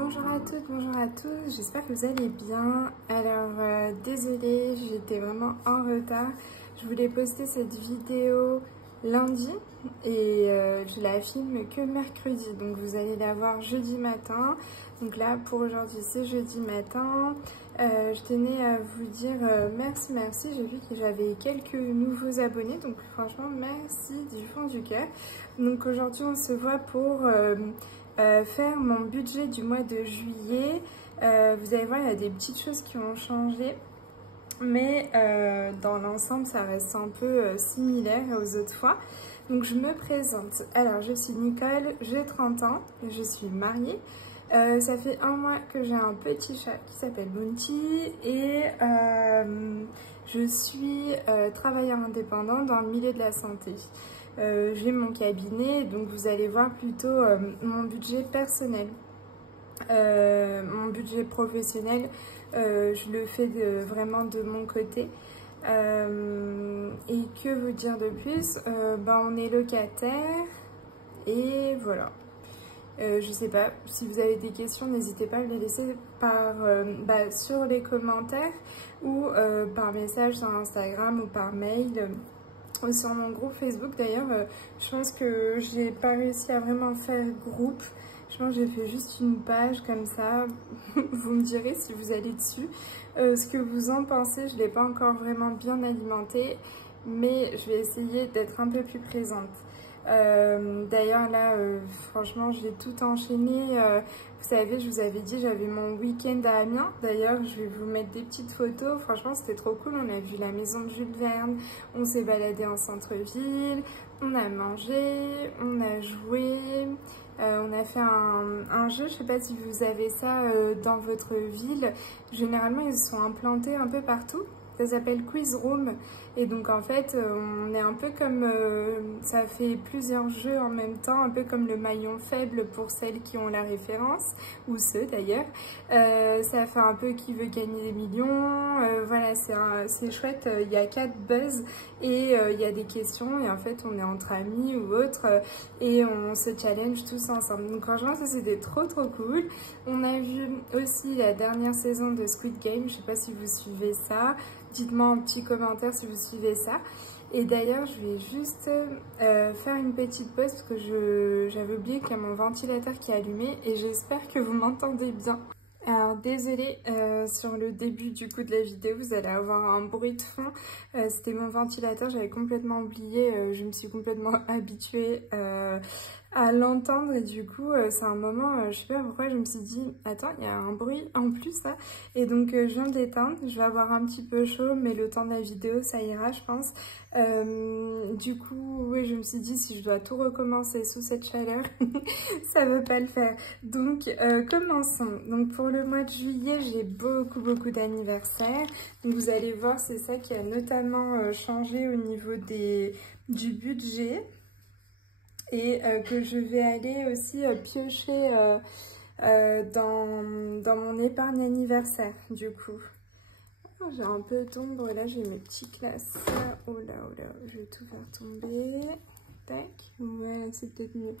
Bonjour à toutes, bonjour à tous, j'espère que vous allez bien. Alors désolée, j'étais vraiment en retard. Je voulais poster cette vidéo lundi et je la filme que mercredi. Donc vous allez la voir jeudi matin. Donc là pour aujourd'hui c'est jeudi matin. Je tenais à vous dire merci. J'ai vu que j'avais quelques nouveaux abonnés. Donc franchement merci du fond du cœur. Donc aujourd'hui on se voit pour... faire mon budget du mois de juillet. Vous allez voir, il y a des petites choses qui ont changé, mais dans l'ensemble, ça reste un peu similaire aux autres fois. Donc, je me présente. Alors, je suis Nicole, j'ai 30 ans, je suis mariée. Ça fait un mois que j'ai un petit chat qui s'appelle Bounty et je suis travailleur indépendant dans le milieu de la santé. J'ai mon cabinet, donc vous allez voir plutôt mon budget personnel. Mon budget professionnel, je le fais vraiment de mon côté. Et que vous dire de plus, on est locataire et voilà. Je sais pas, si vous avez des questions, n'hésitez pas à me les laisser sur les commentaires ou par message sur Instagram ou par mail. Ou sur mon groupe Facebook d'ailleurs, je pense que j'ai pas réussi à vraiment faire groupe. Je pense que j'ai fait juste une page comme ça. Vous me direz si vous allez dessus ce que vous en pensez. Je l'ai pas encore vraiment bien alimenté, mais je vais essayer d'être un peu plus présente. D'ailleurs là franchement j'ai tout enchaîné. Vous savez, je vous avais dit, j'avais mon week-end à Amiens. D'ailleurs, je vais vous mettre des petites photos. Franchement, c'était trop cool. On a vu la maison de Jules Verne. On s'est baladé en centre-ville. On a mangé. On a joué. On a fait un jeu. Je sais pas si vous avez ça dans votre ville. Généralement, ils sont implantés un peu partout. Ça s'appelle Quiz Room. Et donc en fait, on est un peu comme... ça fait plusieurs jeux en même temps, un peu comme le maillon faible pour celles qui ont la référence, ou ceux d'ailleurs. Ça fait un peu qui veut gagner des millions. Voilà, c'est chouette. Il y a 4 buzz et il y a des questions. Et en fait, on est entre amis ou autres et on se challenge tous ensemble. Donc franchement, ça c'était trop cool. On a vu aussi la dernière saison de Squid Game. Je sais pas si vous suivez ça. Dites-moi en petit commentaire si vous suivez ça. Et d'ailleurs, je vais juste faire une petite pause parce que j'avais oublié qu'il y a mon ventilateur qui est allumé et j'espère que vous m'entendez bien. Alors désolée, sur le début du coup de la vidéo, vous allez avoir un bruit de fond. C'était mon ventilateur, j'avais complètement oublié, je me suis complètement habituée à l'entendre et du coup c'est un moment, je sais pas pourquoi je me suis dit attends il y a un bruit en plus là et donc je viens de l'éteindre, je vais avoir un petit peu chaud mais le temps de la vidéo ça ira je pense. Du coup oui je me suis dit si je dois tout recommencer sous cette chaleur ça veut pas le faire donc commençons. Donc pour le mois de juillet j'ai beaucoup d'anniversaires, donc vous allez voir c'est ça qui a notamment changé au niveau du budget. Et que je vais aller aussi piocher dans mon épargne anniversaire du coup. Oh, j'ai un peu d'ombre là, j'ai mes petits classes. Oh là, je vais tout faire tomber. Tac, ouais, c'est peut-être mieux.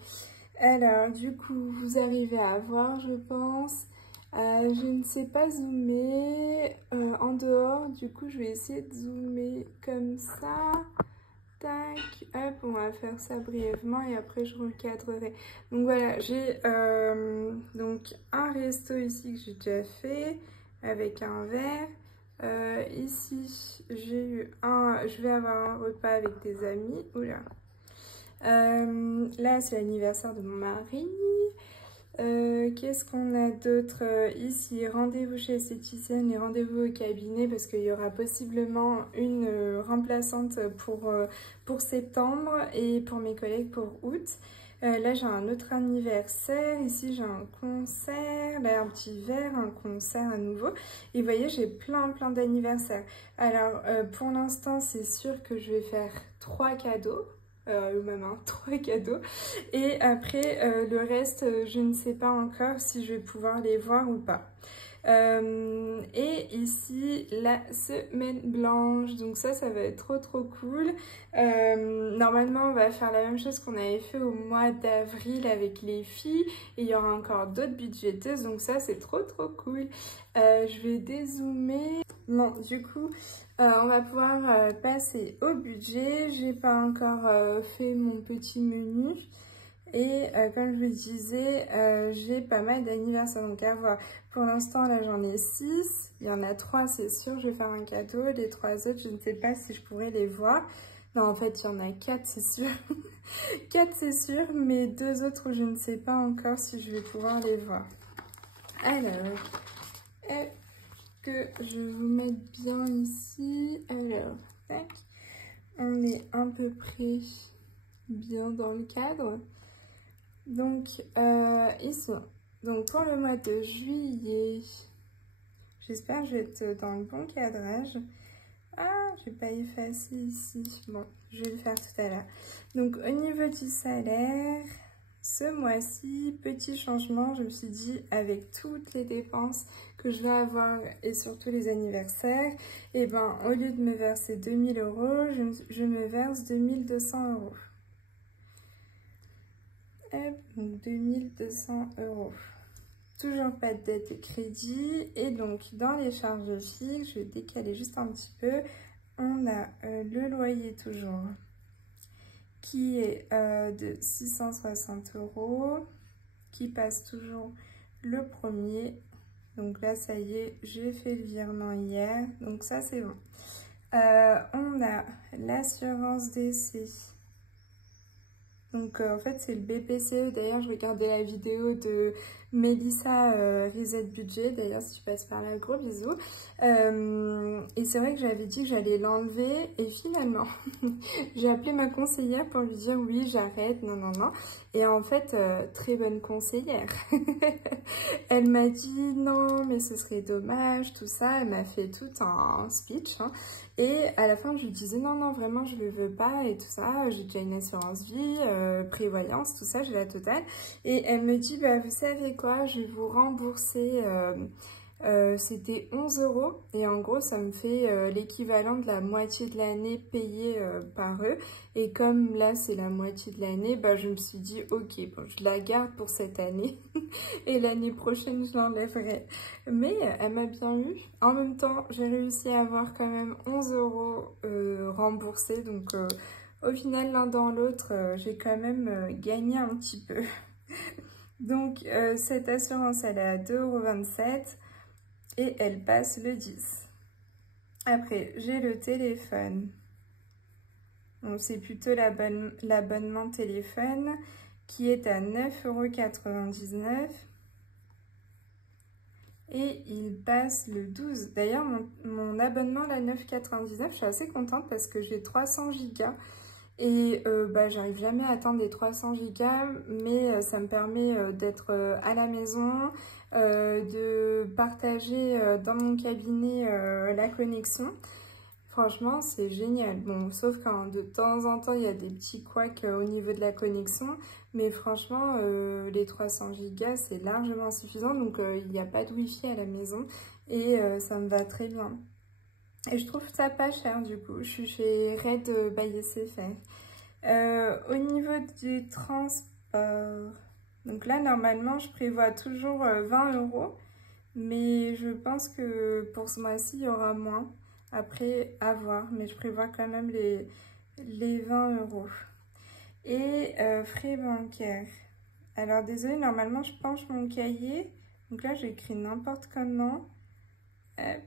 Alors du coup, vous arrivez à voir je pense. Je ne sais pas zoomer en dehors, du coup je vais essayer de zoomer comme ça. Tac, hop, on va faire ça brièvement et après je recadrerai. Donc voilà, j'ai donc un resto ici que j'ai déjà fait avec un verre. Ici, je vais avoir un repas avec des amis. Oula. Là, c'est l'anniversaire de mon mari. Qu'est-ce qu'on a d'autre ici? Rendez-vous chez l'esthéticienne et rendez-vous au cabinet parce qu'il y aura possiblement une remplaçante pour septembre et pour mes collègues pour août. Là j'ai un autre anniversaire, ici j'ai un concert, là un petit verre, un concert à nouveau. Et vous voyez j'ai plein d'anniversaires. Alors pour l'instant c'est sûr que je vais faire 3 cadeaux. Ou même 3 cadeaux et après le reste je ne sais pas encore si je vais pouvoir les voir ou pas. Et ici la semaine blanche, donc ça va être trop cool. Normalement on va faire la même chose qu'on avait fait au mois d'avril avec les filles, et il y aura encore d'autres budgéteuses, donc ça c'est trop cool. Je vais dézoomer. Bon, du coup on va pouvoir passer au budget. J'ai pas encore fait mon petit menu. Et comme je vous disais, j'ai pas mal d'anniversaires, donc à voir. Pour l'instant, là, j'en ai 6. Il y en a 3, c'est sûr, je vais faire un cadeau. Les 3 autres, je ne sais pas si je pourrais les voir. Non, en fait, il y en a 4, c'est sûr. 4, c'est sûr, mais 2 autres, je ne sais pas encore si je vais pouvoir les voir. Alors, est-ce que je vais vous mettre bien ici? Alors, tac. On est à peu près bien dans le cadre. Donc, ici, donc pour le mois de juillet, j'espère que je vais être dans le bon cadrage. Ah, je n'ai pas effacé ici. Bon, je vais le faire tout à l'heure. Donc, au niveau du salaire, ce mois-ci, petit changement, je me suis dit, avec toutes les dépenses que je vais avoir et surtout les anniversaires, et ben, au lieu de me verser 2000 €, je me verse 2200 €. Hop, donc 2200 €. Toujours pas de dette et crédit. Et donc, dans les charges fixes, je vais décaler juste un petit peu. On a le loyer toujours, qui est de 660 €, qui passe toujours le premier. Donc là, ça y est, j'ai fait le virement hier. Donc ça, c'est bon. On a l'assurance décès. Donc en fait c'est le BPCE, d'ailleurs je regardais la vidéo de Mélissa Reset Budget, d'ailleurs si tu passes par là, gros bisous. Et c'est vrai que j'avais dit que j'allais l'enlever et finalement j'ai appelé ma conseillère pour lui dire oui j'arrête, non. Et en fait très bonne conseillère. Elle m'a dit non mais ce serait dommage, tout ça, elle m'a fait tout un speech. Hein. Et à la fin, je lui disais non, vraiment, je le veux pas et tout ça. J'ai déjà une assurance vie, prévoyance, tout ça, j'ai la totale. Et elle me dit, bah, vous savez quoi, je vais vous rembourser, c'était 11 €. Et en gros, ça me fait l'équivalent de la moitié de l'année payée par eux. Et comme là, c'est la moitié de l'année, bah, je me suis dit, ok, bon, je la garde pour cette année. Et l'année prochaine, je l'enlèverai. Mais elle m'a bien eu. En même temps, j'ai réussi à avoir quand même 11 € remboursés. Donc, au final, l'un dans l'autre, j'ai quand même gagné un petit peu. Donc, cette assurance, elle est à 2,27 € et elle passe le 10. Après, j'ai le téléphone. Donc, c'est plutôt l'abonnement téléphone qui est à 9,99 € et il passe le 12. D'ailleurs, mon abonnement, la 9,99 €, je suis assez contente parce que j'ai 300 gigas et bah, j'arrive jamais à atteindre les 300 gigas, mais ça me permet d'être à la maison, de partager dans mon cabinet la connexion. Franchement, c'est génial. Bon, sauf quand de temps en temps, il y a des petits couacs au niveau de la connexion. Mais franchement, les 300 gigas, c'est largement suffisant. Donc, il n'y a pas de wifi à la maison. Et ça me va très bien. Et je trouve ça pas cher, du coup. Je suis chez Red by SFR. Au niveau du transport... Donc là, normalement, je prévois toujours 20 €. Mais je pense que pour ce mois-ci, il y aura moins. Après, à voir, mais je prévois quand même les 20 €. Et frais bancaires. Alors, désolé, normalement, je penche mon cahier. Donc là, j'écris n'importe comment. Hop.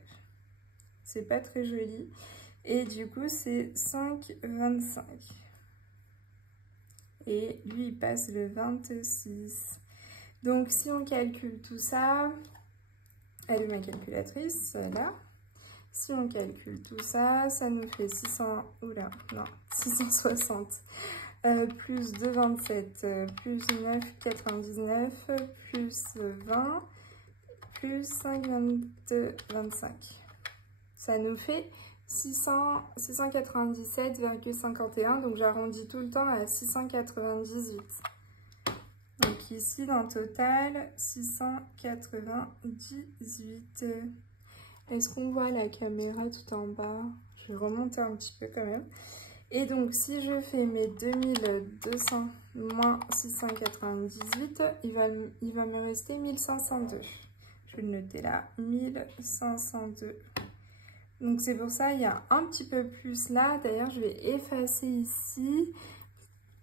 C'est pas très joli. Et du coup, c'est 5,25. Et lui, il passe le 26. Donc, si on calcule tout ça, elle est ma calculatrice, là. Si on calcule tout ça, ça nous fait 660 plus 2,27 plus 9,99 plus 20 plus 5,25. Ça nous fait 697,51. Donc j'arrondis tout le temps à 698. Donc ici, dans le total, 698. Est-ce qu'on voit la caméra tout en bas? Je vais remonter un petit peu quand même. Et donc, si je fais mes 2200 moins 698, il va me rester 1502. Je vais le noter là, 1502. Donc, c'est pour ça, il y a un petit peu plus là. D'ailleurs, je vais effacer ici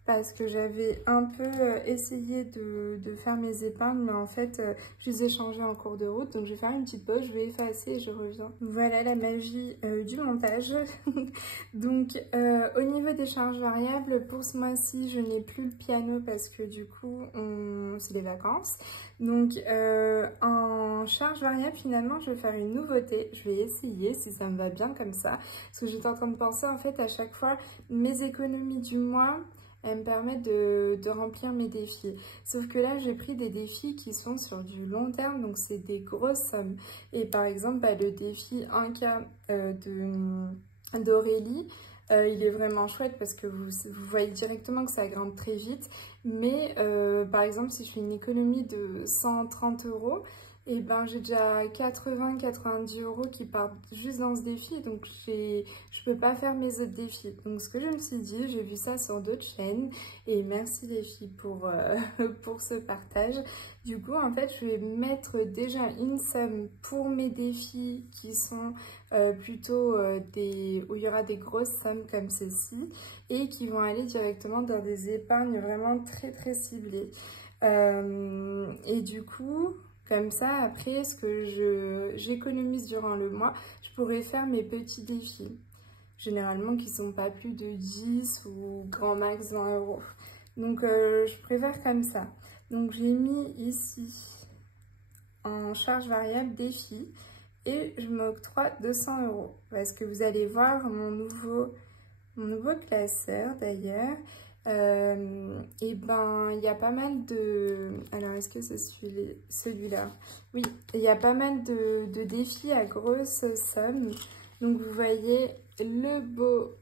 parce que j'avais un peu essayé de faire mes épargnes, mais en fait, je les ai changées en cours de route. Donc, je vais faire une petite pause, je vais effacer et je reviens. Voilà la magie du montage. Donc, au niveau des charges variables, pour ce mois-ci, je n'ai plus le piano parce que du coup, c'est les vacances. Donc, en charge variable, finalement, je vais faire une nouveauté. Je vais essayer si ça me va bien comme ça. Parce que j'étais en train de penser, en fait, à chaque fois, mes économies du mois, elles me permettent de remplir mes défis. Sauf que là, j'ai pris des défis qui sont sur du long terme, donc c'est des grosses sommes. Et par exemple, le défi 1K d'Aurélie, il est vraiment chouette parce que vous voyez directement que ça grimpe très vite. Mais par exemple, si je fais une économie de 130 €, et ben j'ai déjà 80-90 € qui partent juste dans ce défi, donc je peux pas faire mes autres défis. Donc ce que je me suis dit, j'ai vu ça sur d'autres chaînes, et merci les filles pour, pour ce partage. Du coup, en fait, je vais mettre déjà une somme pour mes défis qui sont plutôt où il y aura des grosses sommes comme ceci, et qui vont aller directement dans des épargnes vraiment très très ciblées. Et du coup, comme ça, après, ce que j'économise durant le mois, je pourrais faire mes petits défis. Généralement, qui ne sont pas plus de 10 ou grand max 20 €. Donc, je préfère comme ça. Donc, j'ai mis ici en charge variable défi et je m'octroie 200 € parce que vous allez voir mon nouveau classeur d'ailleurs. Et ben il y a pas mal de... Alors est-ce que c'est celui-là? Oui, il y a pas mal de défis à grosse somme. Donc vous voyez le beau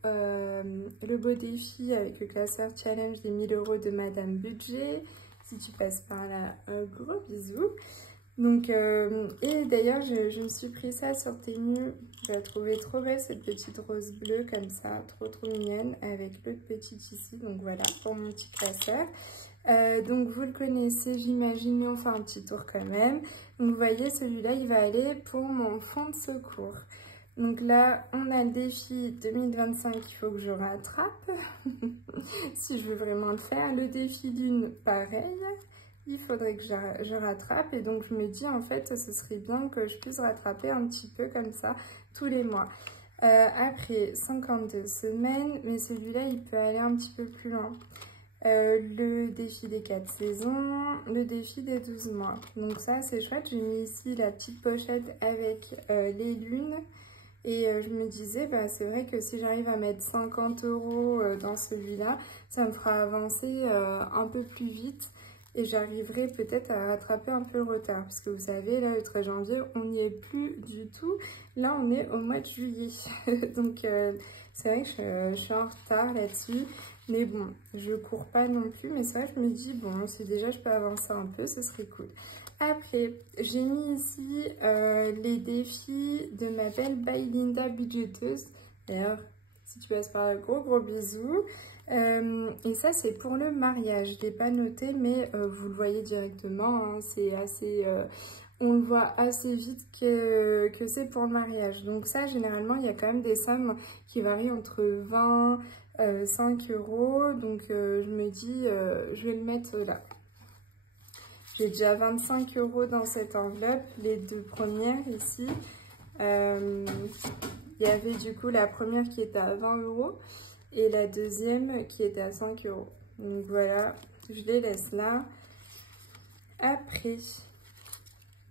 défi avec le classeur challenge des 1000 € de Madame Budget. Si tu passes par là, un gros bisou. Donc, et d'ailleurs, je me suis pris ça sur Temu. Je la trouvais trop belle, cette petite rose bleue comme ça, trop mignonne, avec l'autre petite ici. Donc voilà, pour mon petit classeur. Donc vous le connaissez, j'imagine, mais on fait un petit tour quand même. Donc vous voyez, celui-là, il va aller pour mon fonds de secours. Donc là, on a le défi 2025 qu'il faut que je rattrape, si je veux vraiment le faire. Le défi d'une, pareil. Il faudrait que je rattrape, et donc je me dis en fait ce serait bien que je puisse rattraper un petit peu comme ça tous les mois. Après 52 semaines, mais celui-là il peut aller un petit peu plus loin. Le défi des 4 saisons, le défi des 12 mois. Donc ça c'est chouette, j'ai mis ici la petite pochette avec les lunes. Et je me disais, c'est vrai que si j'arrive à mettre 50 € dans celui-là, ça me fera avancer un peu plus vite. Et j'arriverai peut-être à rattraper un peu le retard. Parce que vous savez, là, le 13 janvier, on n'y est plus du tout. Là, on est au mois de juillet. Donc, c'est vrai que je suis en retard là-dessus. Mais bon, je cours pas non plus. Mais c'est vrai que je me dis, bon, si déjà je peux avancer un peu, ce serait cool. Après, j'ai mis ici les défis de ma belle By Linda budgéteuse. D'ailleurs, si tu passes par là, gros bisous. Et ça, c'est pour le mariage. Je ne l'ai pas noté, mais vous le voyez directement. Hein, c'est assez... on le voit assez vite que c'est pour le mariage. Donc ça, généralement, il y a quand même des sommes qui varient entre 20 5 €. Donc je me dis, je vais le mettre là. J'ai déjà 25 € dans cette enveloppe, les deux premières ici. Il y avait du coup la première qui était à 20 € et la deuxième qui était à 5 €. Donc voilà, je les laisse là. Après,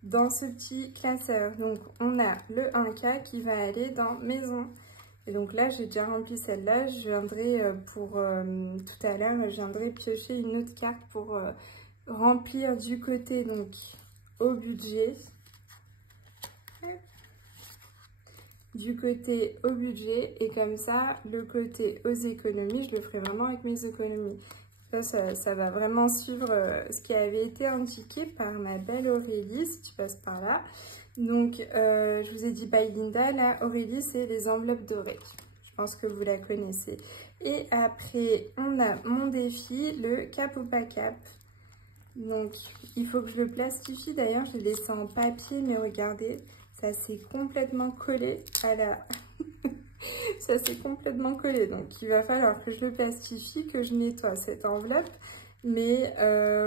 dans ce petit classeur, donc on a le 1K qui va aller dans maison. Et donc là, j'ai déjà rempli celle-là. Je viendrai pour tout à l'heure, je viendrai piocher une autre carte pour remplir du côté donc au budget. Du côté au budget, et comme ça, le côté aux économies, je le ferai vraiment avec mes économies. Ça va vraiment suivre ce qui avait été indiqué par ma belle Aurélie, si tu passes par là. Donc, je vous ai dit by Linda, là, Aurélie, c'est les enveloppes dorées. Je pense que vous la connaissez. Et après, on a mon défi, le cap ou pas cap. Donc, il faut que je le plastifie. D'ailleurs, je l'ai laissé en papier, mais regardez, ça s'est complètement collé à la... ça s'est complètement collé. Donc, il va falloir que je le plastifie, que je nettoie cette enveloppe. Mais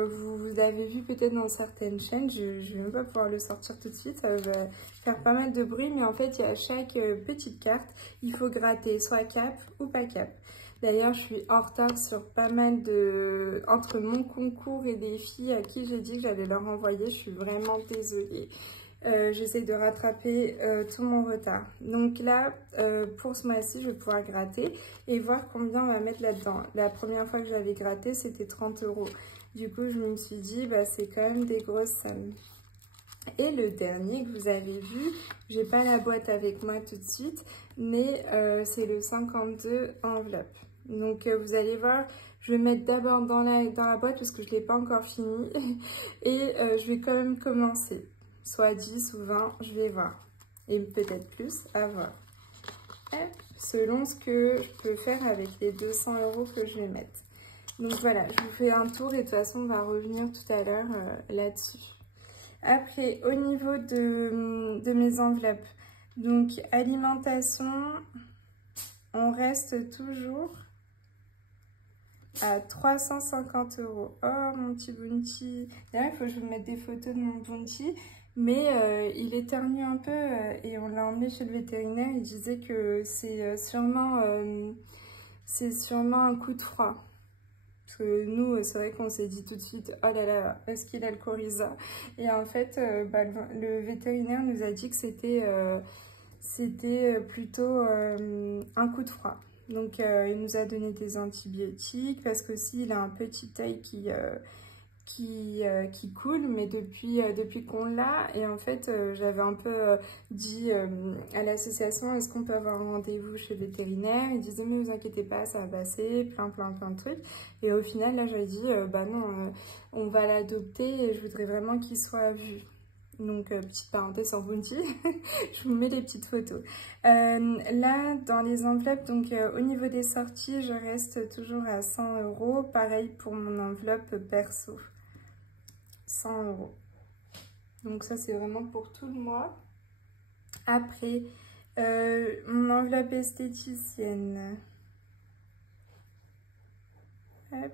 vous avez vu peut-être dans certaines chaînes, je ne vais même pas pouvoir le sortir tout de suite, ça va faire pas mal de bruit. Mais en fait, il y a chaque petite carte, il faut gratter soit cap ou pas cap. D'ailleurs, je suis en retard sur pas mal de... Entre mon concours et des filles à qui j'ai dit que j'allais leur envoyer, je suis vraiment désolée. J'essaie de rattraper tout mon retard. Donc là, pour ce mois-ci, je vais pouvoir gratter et voir combien on va mettre là-dedans. La première fois que j'avais gratté, c'était 30 €. Du coup, je me suis dit, bah, c'est quand même des grosses sommes. Et le dernier que vous avez vu, j'ai pas la boîte avec moi tout de suite, mais c'est le 52 enveloppe. Donc vous allez voir, je vais mettre d'abord dans la boîte parce que je ne l'ai pas encore fini. Et je vais quand même commencer. Soit 10 ou 20, je vais voir. Et peut-être plus, à voir. Selon ce que je peux faire avec les 200 € que je vais mettre. Donc voilà, je vous fais un tour et de toute façon, on va revenir tout à l'heure là-dessus. Après, au niveau de mes enveloppes, donc alimentation, on reste toujours à 350 €. Oh, mon petit Bounty. D'ailleurs, il faut que je vous mette des photos de mon Bounty. Mais il éternue un peu et on l'a emmené chez le vétérinaire. Il disait que c'est sûrement un coup de froid. Parce que nous, c'est vrai qu'on s'est dit tout de suite, oh là là, est-ce qu'il a le coryza? Et en fait, bah, le vétérinaire nous a dit que c'était plutôt un coup de froid. Donc, il nous a donné des antibiotiques parce que s'il a un petit œil qui coule, mais depuis qu'on l'a, et en fait j'avais un peu dit à l'association, est-ce qu'on peut avoir un rendez-vous chez le vétérinaire? Ils disaient mais vous inquiétez pas, ça va passer, plein de trucs. Et au final là j'ai dit bah non, on va l'adopter et je voudrais vraiment qu'il soit vu. Donc petite parenthèse sur Bounty, je vous mets les petites photos. Là dans les enveloppes, donc au niveau des sorties, je reste toujours à 100 €, pareil pour mon enveloppe perso. 100 €. Donc ça c'est vraiment pour tout le mois. Après, mon enveloppe esthéticienne. Hop.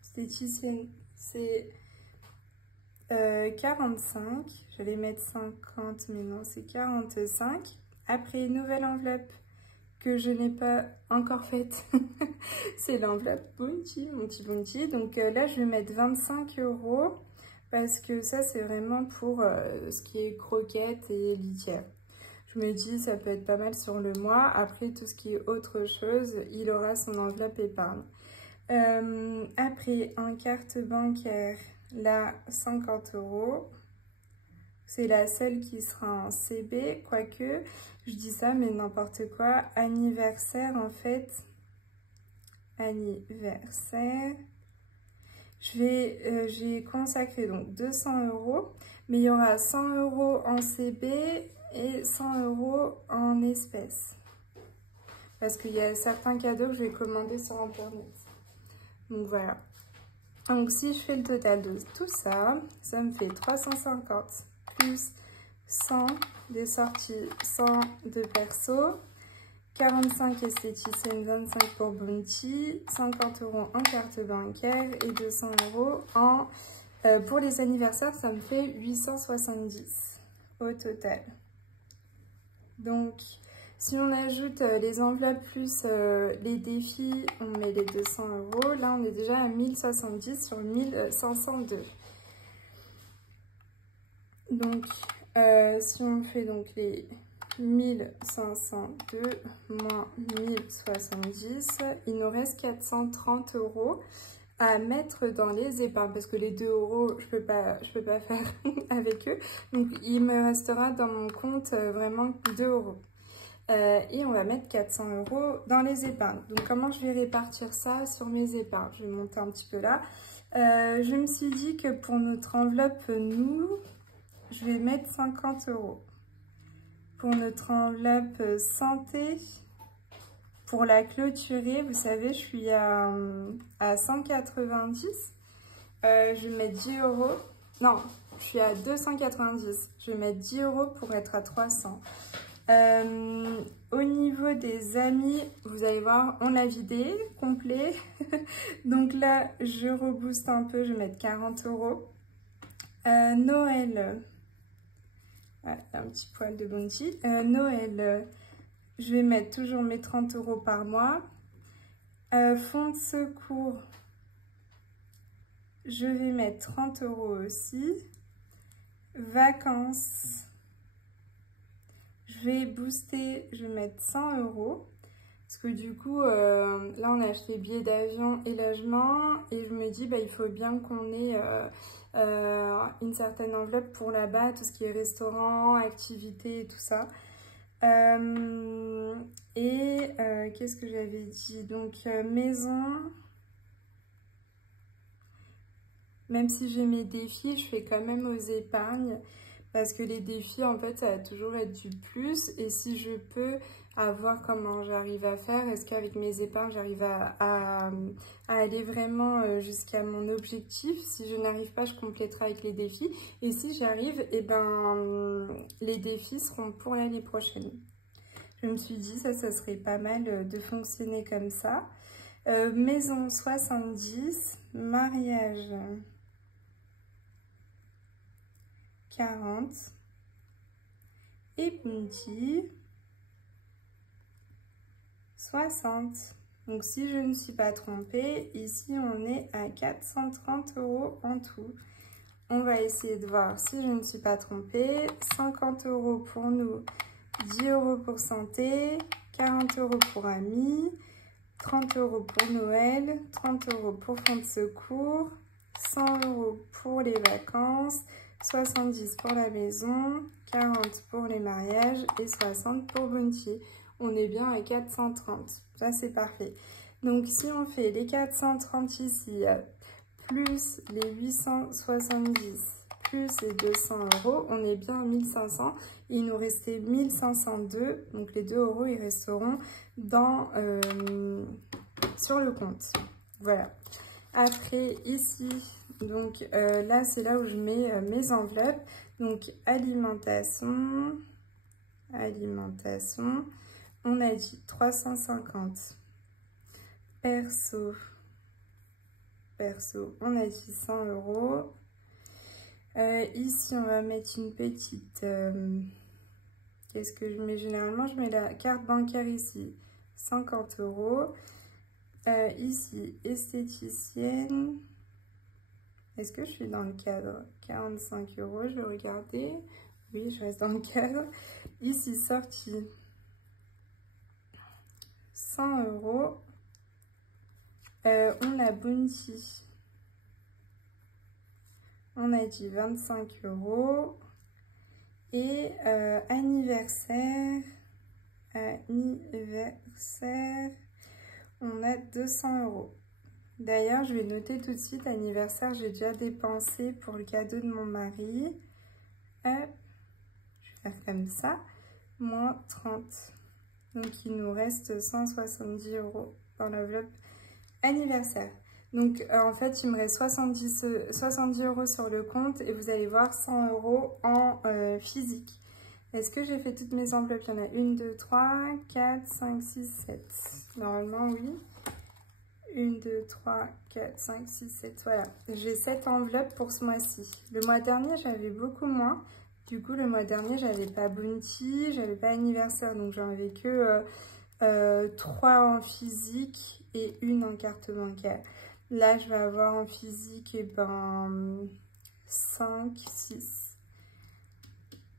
Esthéticienne, c'est 45. J'allais mettre 50, mais non, c'est 45. Après, nouvelle enveloppe que je n'ai pas encore faite. C'est l'enveloppe Bounty, mon petit Bounty. Donc là, je vais mettre 25 € parce que ça, c'est vraiment pour ce qui est croquettes et litière. Je me dis, ça peut être pas mal sur le mois. Après, tout ce qui est autre chose, il aura son enveloppe épargne. Après, en carte bancaire, là, 50 €. C'est la seule qui sera en CB, quoique, je dis ça, mais n'importe quoi. Anniversaire, en fait. Anniversaire. J'ai consacré donc 200 €, mais il y aura 100 € en CB et 100 € en espèces. Parce qu'il y a certains cadeaux que je vais commander sur Internet. Donc voilà. Donc si je fais le total de tout ça, ça me fait 350 plus 100 des sorties, 100 de perso, 45 esthéticienne, 25 pour Bounty, 50 € en carte bancaire et 200 € pour les anniversaires, ça me fait 870 au total. Donc, si on ajoute les enveloppes plus les défis, on met les 200 €. Là, on est déjà à 1070 sur 1502. Donc, si on fait donc les 1502 moins 1070, il nous reste 430 € à mettre dans les épargnes parce que les 2 € je peux pas faire avec eux. Donc, il me restera dans mon compte vraiment 2 €. et on va mettre 400 € dans les épargnes. Donc comment je vais répartir ça sur mes épargnes? Je vais monter un petit peu là. Je me suis dit que pour notre enveloppe, nous, je vais mettre 50 €. Pour notre enveloppe santé, pour la clôturer, vous savez, je suis à 190. Je vais mettre 10 €. Non, je suis à 290. Je vais mettre 10 € pour être à 300. Au niveau des amis, vous allez voir, on l'a vidé, complet. Donc là, je rebooste un peu, je vais mettre 40 €. Noël, ouais, un petit poil de bounty. Noël, je vais mettre toujours mes 30 € par mois. Fonds de secours, je vais mettre 30 € aussi. Vacances, je vais booster, je vais mettre 100 €. Parce que du coup, là, on a acheté billets d'avion et logement. Et je me dis, bah, il faut bien qu'on ait une certaine enveloppe pour là-bas, tout ce qui est restaurant, activités et tout ça. Qu'est-ce que j'avais dit? Donc, maison. Même si j'ai mes défis, je fais quand même aux épargnes. Parce que les défis, en fait, ça va toujours être du plus. Et si je peux voir comment j'arrive à faire, est-ce qu'avec mes épargnes, j'arrive à aller vraiment jusqu'à mon objectif? Si je n'arrive pas, je compléterai avec les défis. Et si j'arrive, eh ben, les défis seront pour l'année prochaine. Je me suis dit, ça serait pas mal de fonctionner comme ça. Maison 70, mariage 40 et bounty 60. Donc si je ne me suis pas trompée, ici on est à 430 € en tout. On va essayer de voir si je ne me suis pas trompée. 50 € pour nous, 10 € pour santé, 40 € pour amis, 30 € pour Noël, 30 € pour fonds de secours, 100 € pour les vacances, 70 pour la maison, 40 pour les mariages et 60 pour bounty. On est bien à 430. Ça, c'est parfait. Donc, si on fait les 430 ici, plus les 870, plus les 200 €, on est bien à 1500. Il nous restait 1502. Donc, les 2 €, ils resteront sur le compte. Voilà. Après, ici, donc là, c'est là où je mets mes enveloppes. Donc, alimentation, on a dit 350. Perso, on a dit 100 €. Ici, on va mettre une petite... Qu'est-ce que je mets généralement? Je mets la carte bancaire ici, 50 €. Ici, esthéticienne. Est-ce que je suis dans le cadre? 45 €, je vais regarder. Oui, je reste dans le cadre. Ici, sortie, 100 €. On a bounty. On a dit 25 €. Et anniversaire, on a 200 €. D'ailleurs, je vais noter tout de suite, anniversaire, j'ai déjà dépensé pour le cadeau de mon mari. Hop, je vais faire comme ça, moins 30. Donc, il nous reste 170 € dans l'enveloppe anniversaire. Donc, en fait, il me reste 70 € sur le compte et vous allez voir 100 € en physique. Est-ce que j'ai fait toutes mes enveloppes? Il y en a 1, 2, 3, 4, 5, 6, 7. Normalement, oui. 1, 2, 3, 4, 5, 6, 7. Voilà. J'ai 7 enveloppes pour ce mois-ci. Le mois dernier, j'avais beaucoup moins. Du coup, le mois dernier, j'avais pas bounty, j'avais pas anniversaire. Donc, j'en avais que 3 en physique et 1 en carte bancaire. Là, je vais avoir en physique, 5, 6.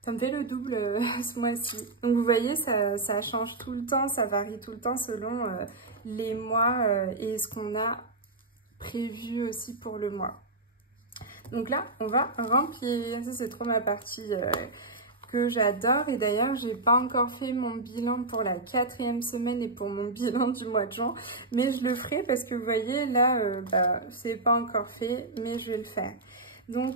Ça me fait le double ce mois-ci. Donc, vous voyez, ça change tout le temps, ça varie tout le temps selon les mois et ce qu'on a prévu aussi pour le mois. Donc là, on va remplir. Ça, c'est trop ma partie que j'adore. Et d'ailleurs, j'ai pas encore fait mon bilan pour la 4e semaine et pour mon bilan du mois de juin. Mais je le ferai parce que vous voyez, là, c'est pas encore fait, mais je vais le faire. Donc,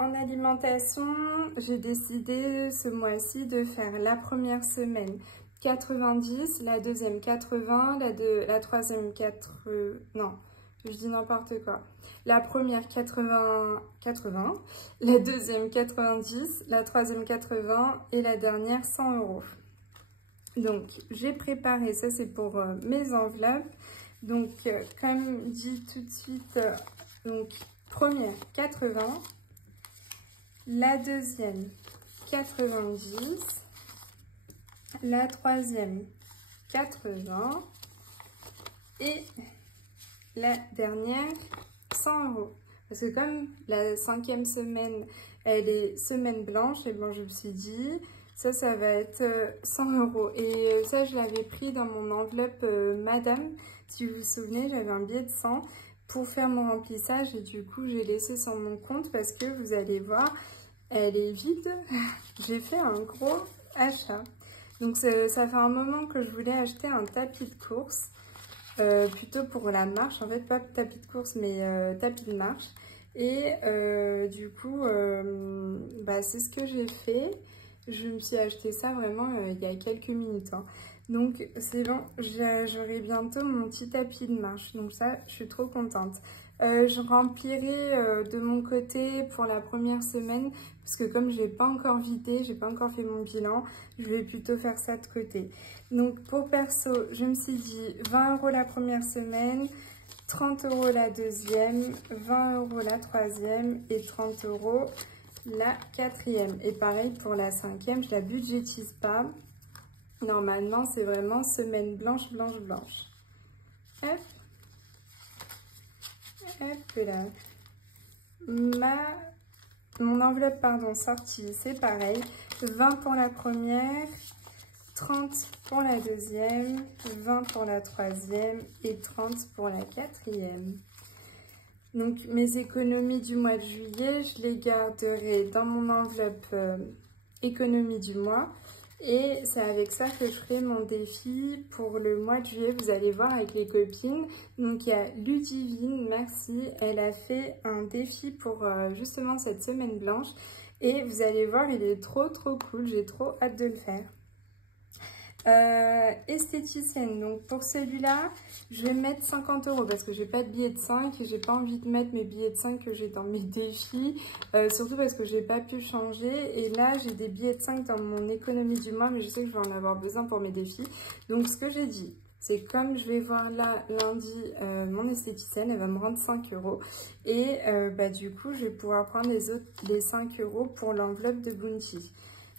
en alimentation, j'ai décidé ce mois-ci de faire la première semaine 90, la deuxième 80, la troisième 80... Non, je dis n'importe quoi. La première 80, la deuxième 90, la troisième 80 et la dernière 100 €. Donc, j'ai préparé, ça c'est pour mes enveloppes. Donc, comme dit tout de suite, donc première 80, la deuxième 90, la troisième 80 et la dernière 100 €. Parce que comme la 5e semaine, elle est semaine blanche, et bon, je me suis dit, ça va être 100 €. Et ça, je l'avais pris dans mon enveloppe Madame. Si vous vous souvenez, j'avais un billet de 100 pour faire mon remplissage. Et du coup, j'ai laissé sur mon compte parce que vous allez voir, elle est vide. J'ai fait un gros achat. Donc, ça fait un moment que je voulais acheter un tapis de course. Plutôt pour la marche, en fait pas tapis de course mais tapis de marche, et du coup c'est ce que j'ai fait. Je me suis acheté ça vraiment il y a quelques minutes, hein. Donc c'est bon, j'aurai bientôt mon petit tapis de marche, donc ça je suis trop contente. Je remplirai de mon côté pour la première semaine, parce que comme je n'ai pas encore vidé, j'ai pas encore fait mon bilan, je vais plutôt faire ça de côté. Donc pour perso, je me suis dit 20 € la première semaine, 30 € la deuxième, 20 € la troisième et 30 € la quatrième. Et pareil pour la 5e, je la budgétise pas. Normalement, c'est vraiment semaine blanche, blanche, blanche. Hop. Hop là. Mon enveloppe, pardon, sortie, c'est pareil. 20 pour la première, 30 pour la deuxième, 20 pour la troisième et 30 pour la quatrième. Donc, mes économies du mois de juillet, je les garderai dans mon enveloppe économie du mois. Et c'est avec ça que je ferai mon défi pour le mois de juillet. Vous allez voir avec les copines. Donc il y a Ludivine, merci. Elle a fait un défi pour justement cette semaine blanche. Et vous allez voir, il est trop cool. J'ai trop hâte de le faire. Esthéticienne, donc pour celui-là, je vais mettre 50 € parce que j'ai pas de billet de 5 et j'ai pas envie de mettre mes billets de 5 que j'ai dans mes défis, surtout parce que j'ai pas pu changer. Et là, j'ai des billets de 5 dans mon économie du mois, mais je sais que je vais en avoir besoin pour mes défis. Donc, ce que j'ai dit, c'est comme je vais voir là lundi mon esthéticienne, elle va me rendre 5 € et du coup, je vais pouvoir prendre les 5 € pour l'enveloppe de Bounty.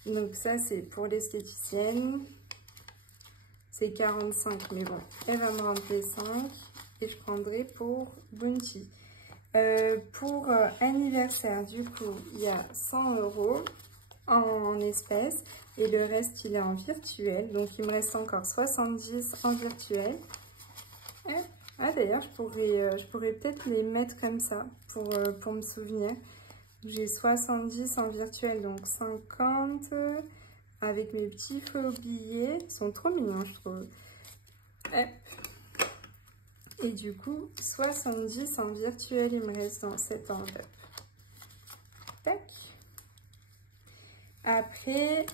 Donc, ça, c'est pour l'esthéticienne. C'est 45, mais bon, elle va me rendre les 5 et je prendrai pour Bounty. Pour anniversaire, du coup, il y a 100 € en espèces et le reste, il est en virtuel. Donc, il me reste encore 70 en virtuel. Ah, d'ailleurs, je pourrais peut-être les mettre comme ça pour me souvenir. J'ai 70 en virtuel, donc 50... avec mes petits faux billets, ils sont trop mignons je trouve. Et du coup 70 en virtuel il me reste dans cette enveloppe. Tac. Après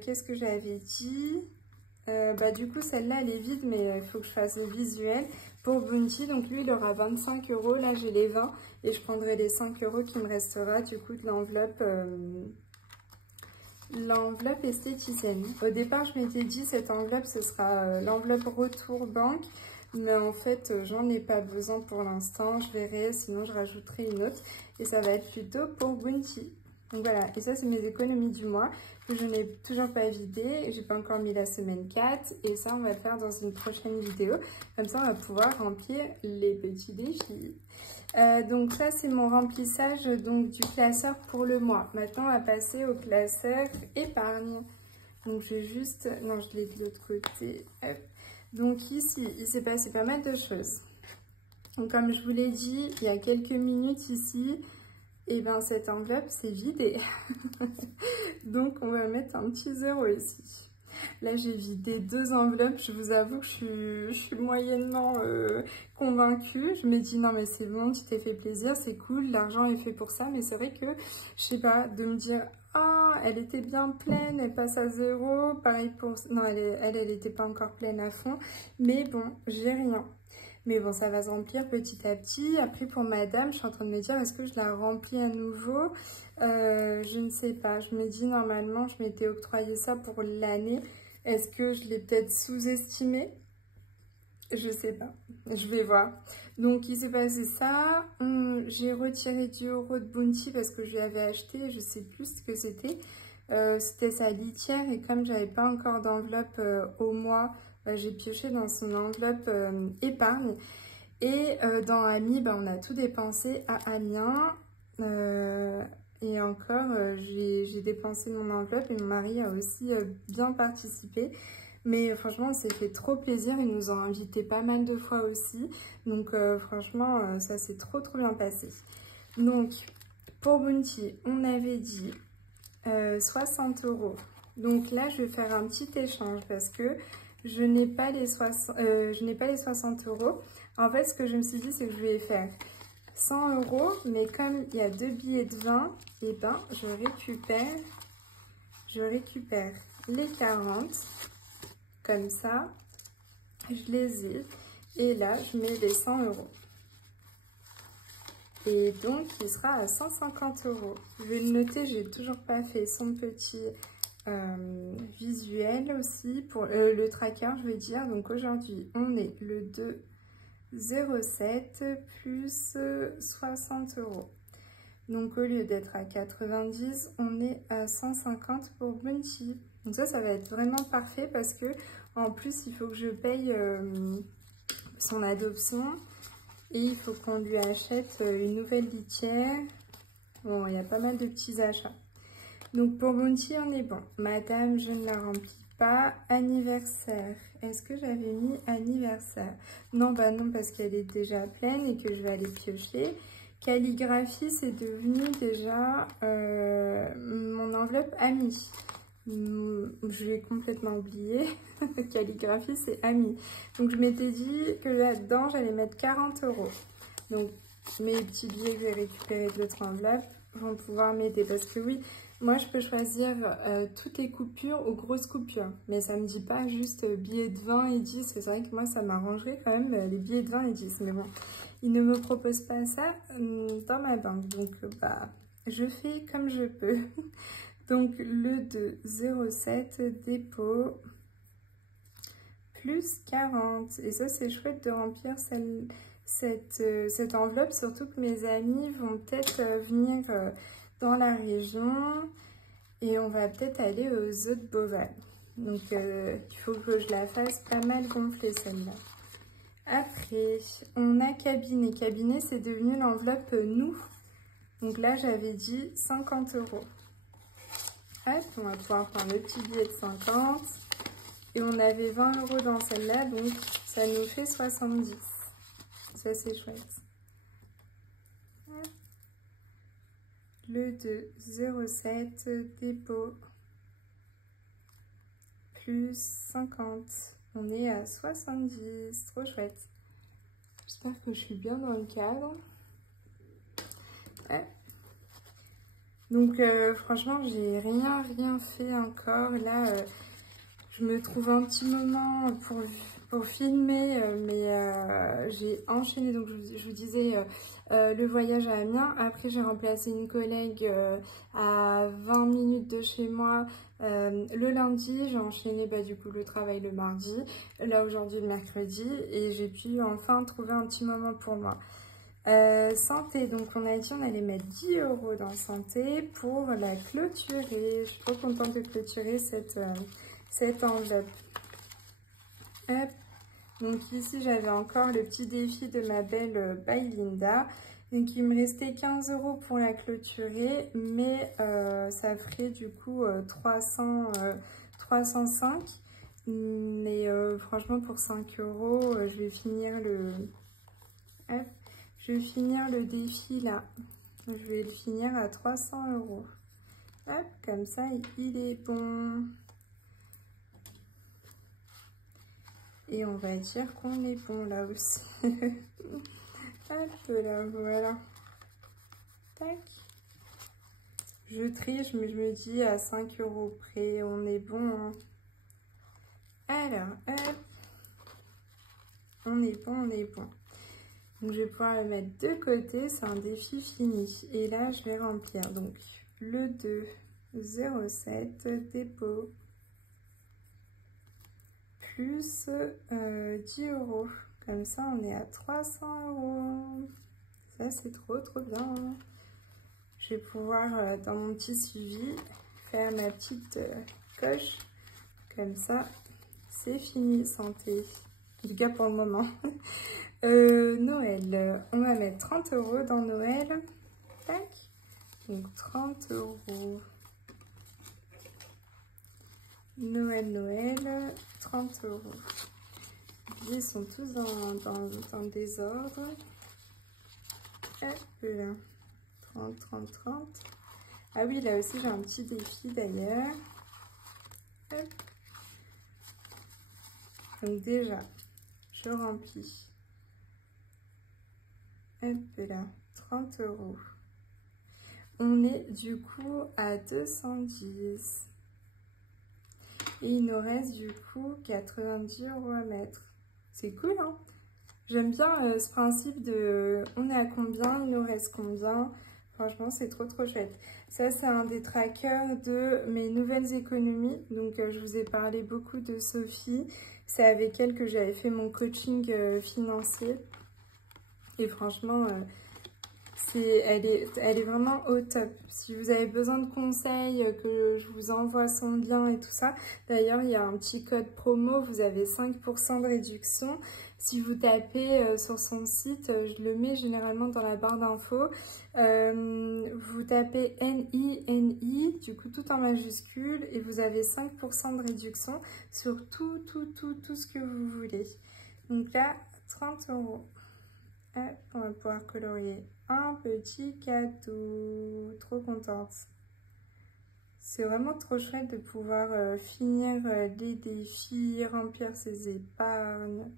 qu'est-ce que j'avais dit, du coup celle-là elle est vide, mais il faut que je fasse le visuel pour Bounty. Donc lui il aura 25 €, là j'ai les 20 et je prendrai les 5 € qui me restera du coup de l'enveloppe esthéticienne. Au départ, je m'étais dit cette enveloppe, ce sera l'enveloppe retour banque. Mais en fait, j'en ai pas besoin pour l'instant. Je verrai, sinon je rajouterai une autre. Et ça va être plutôt pour Bounty. Donc voilà, et ça c'est mes économies du mois que je n'ai toujours pas vidé. J'ai pas encore mis la semaine 4 et ça on va le faire dans une prochaine vidéo. Comme ça on va pouvoir remplir les petits défis. Donc ça c'est mon remplissage donc du classeur pour le mois. Maintenant on va passer au classeur épargne. Donc je vais juste... Non, je l'ai de l'autre côté. Hop. Donc ici, il s'est passé pas mal de choses. Donc comme je vous l'ai dit il y a quelques minutes ici, Et bien cette enveloppe c'est vidé. Donc on va mettre un petit 0 ici. Là j'ai vidé 2 enveloppes, je vous avoue que je suis moyennement convaincue. Je me dis non mais c'est bon, tu t'es fait plaisir, c'est cool, l'argent est fait pour ça. Mais c'est vrai que, je sais pas, de me dire ah elle était bien pleine, elle passe à 0. Pareil pour... Non elle était pas encore pleine à fond. Mais bon, j'ai rien. Mais bon, ça va se remplir petit à petit. Après, pour madame, je suis en train de me dire, est-ce que je la remplis à nouveau? Je ne sais pas. Je me dis, normalement, je m'étais octroyé ça pour l'année. Est-ce que je l'ai peut-être sous-estimé? Je sais pas. Je vais voir. Donc, il s'est passé ça. J'ai retiré 10 € de Bounty parce que je lui avais acheté, je sais plus ce que c'était. C'était sa litière et comme j'avais pas encore d'enveloppe au mois, j'ai pioché dans son enveloppe épargne. Et dans Ami, on a tout dépensé à Amiens. Et encore, j'ai dépensé mon enveloppe et mon mari a aussi bien participé. Mais franchement, on s'est fait trop plaisir. Ils nous ont invités pas mal de fois aussi. Donc franchement, ça s'est trop bien passé. Donc, pour Bounty, on avait dit 60 €. Donc là, je vais faire un petit échange parce que je n'ai pas les 60 €. En fait, ce que je me suis dit, c'est que je vais faire 100 €, mais comme il y a 2 billets de 20, et ben je récupère les 40, comme ça, je les ai, et là, je mets les 100 €. Et donc, il sera à 150 €. Je vais le noter, j'ai toujours pas fait son petit visuel aussi, pour le tracker, je vais dire. Donc aujourd'hui, on est le 2/07 plus 60 €. Donc au lieu d'être à 90, on est à 150 pour Bounty. Donc ça va être vraiment parfait parce que en plus, il faut que je paye son adoption. Et il faut qu'on lui achète une nouvelle litière. Bon, il y a pas mal de petits achats. Donc pour Bounty, on est bon. Madame, je ne la remplis pas. Anniversaire. Est-ce que j'avais mis anniversaire? Non, bah non, parce qu'elle est déjà pleine et que je vais aller piocher. Calligraphie, c'est devenu déjà mon enveloppe Ami. Je l'ai complètement oublié. Calligraphie, c'est Ami. Donc, je m'étais dit que là-dedans, j'allais mettre 40 €. Donc, mes petits billets que j'ai récupérés de l'autre enveloppe vont pouvoir m'aider. Parce que oui, moi, je peux choisir toutes les coupures aux grosses coupures. Mais ça ne me dit pas juste billets de 20 et 10. C'est vrai que moi, ça m'arrangerait quand même les billets de 20 et 10. Mais bon, ils ne me proposent pas ça dans ma banque. Donc, bah, je fais comme je peux. Donc, le 2/07 dépôt plus 40. Et ça, c'est chouette de remplir cette enveloppe, surtout que mes amis vont peut-être venir dans la région et on va peut-être aller aux Eaux de Beauval. Donc, il faut que je la fasse pas mal gonfler celle-là. Après, on a cabinet. Cabinet, c'est devenu l'enveloppe nous. Donc là, j'avais dit 50 €. Hop, on va pouvoir prendre le petit billet de 50. Et on avait 20 € dans celle-là, donc ça nous fait 70. Ça, c'est chouette. Le 2/07 dépôt plus 50. On est à 70. Trop chouette. J'espère que je suis bien dans le cadre. Ouais. Donc, franchement, j'ai rien fait encore. Là, je me trouve un petit moment pour filmer, mais j'ai enchaîné. Donc, je vous disais le voyage à Amiens. Après, j'ai remplacé une collègue à 20 minutes de chez moi le lundi. J'ai enchaîné du coup le travail le mardi. Là, aujourd'hui, le mercredi. Et j'ai pu enfin trouver un petit moment pour moi. Santé, donc on a dit on allait mettre 10 € dans santé pour la clôturer. Je suis trop contente de clôturer cette enveloppe. Hop. Donc ici j'avais encore le petit défi de ma belle by Linda. Donc il me restait 15 € pour la clôturer, mais ça ferait du coup 305. Mais franchement pour 5 €, je vais finir le... Hop. Je vais finir le défi là. Je vais le finir à 300 €. Hop, comme ça, il est bon. Et on va dire qu'on est bon là aussi. Hop là, voilà. Tac. Je triche, mais je me dis à 5 € près, on est bon. Hein. Alors, hop. On est bon, on est bon. Donc, je vais pouvoir le mettre de côté. C'est un défi fini. Et là, je vais remplir. Donc, le 2, 0,7, dépôt. Plus 10 €. Comme ça, on est à 300 €. Ça, c'est trop, trop bien. Je vais pouvoir, dans mon petit suivi, faire ma petite coche. Comme ça, c'est fini, santé. En tout cas, pour le moment. Noël, on va mettre 30 € dans Noël. Tac. Donc, 30 €. Noël, 30 €. Les billets sont tous dans le désordre. Hop là. 30, 30, 30. Ah oui, là aussi, j'ai un petit défi d'ailleurs. Donc déjà, je remplis. Hop là, 30 €. On est du coup à 210. Et il nous reste du coup 90 € à mettre. C'est cool, hein? J'aime bien ce principe de on est à combien, il nous reste combien. Franchement, c'est trop trop chouette. Ça, c'est un des trackers de mes nouvelles économies. Donc, je vous ai parlé beaucoup de Sophie. C'est avec elle que j'avais fait mon coaching financier. Et franchement, elle est vraiment au top. Si vous avez besoin de conseils, que je vous envoie son lien et tout ça. D'ailleurs, il y a un petit code promo, vous avez 5% de réduction. Si vous tapez sur son site, je le mets généralement dans la barre d'infos. Vous tapez NINI, du coup tout en majuscule, et vous avez 5% de réduction sur tout ce que vous voulez. Donc là, 30 €. On va pouvoir colorier un petit cadeau. Trop contente. C'est vraiment trop chouette de pouvoir finir les défis, remplir ses épargnes.